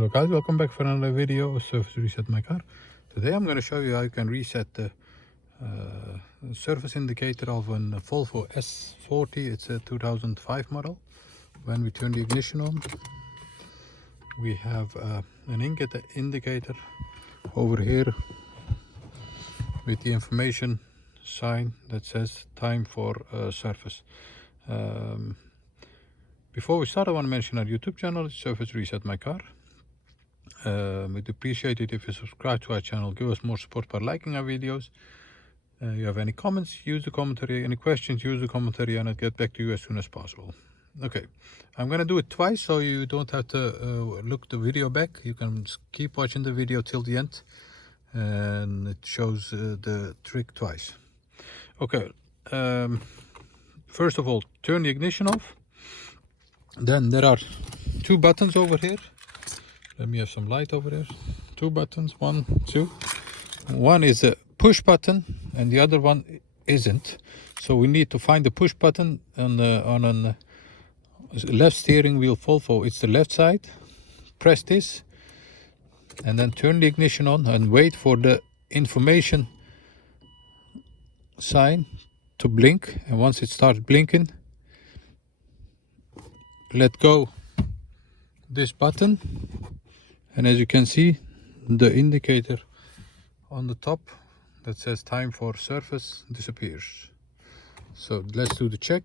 Hello guys, welcome back for another video of Service Reset My Car. Today I'm going to show you how you can reset the service indicator of a Volvo S40. It's a 2005 model. When we turn the ignition on, we have an indicator over here with the information sign that says time for service. Before we start, I want to mention our YouTube channel, it's Service Reset My Car. We'd appreciate it if you subscribe to our channel. Give us more support by liking our videos. You have any comments, use the commentary. Any questions, use the commentary, and I'll get back to you as soon as possible. Okay, I'm gonna do it twice so you don't have to look the video back. You can keep watching the video till the end, and it shows the trick twice. Okay, first of all, turn the ignition off. Then there are two buttons over here. Let me have some light over there. Two buttons, 1, 2. One is a push button and the other one isn't. So we need to find the push button on a left steering wheel Volvo. It's the left side. Press this and then turn the ignition on and wait for the information sign to blink. And once it starts blinking, let go this button. And as you can see, the indicator on the top that says time for service disappears. So let's do the check.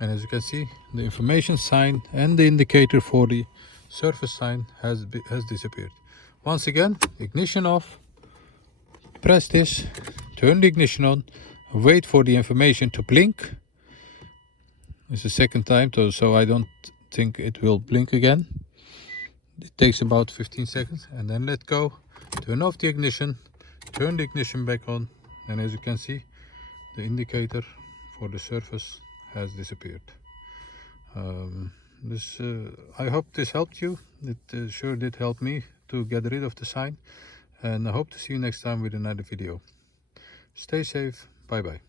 And as you can see, the information sign and the indicator for the service sign has disappeared. Once again, ignition off, press this, turn the ignition on, wait for the information to blink. It's the second time, so I don't think it will blink again. It takes about 15 seconds, and then let go, turn off the ignition, turn the ignition back on, and as you can see, the indicator for the service has disappeared. I hope this helped you. It sure did help me to get rid of the sign, and I hope to see you next time with another video. Stay safe, bye bye.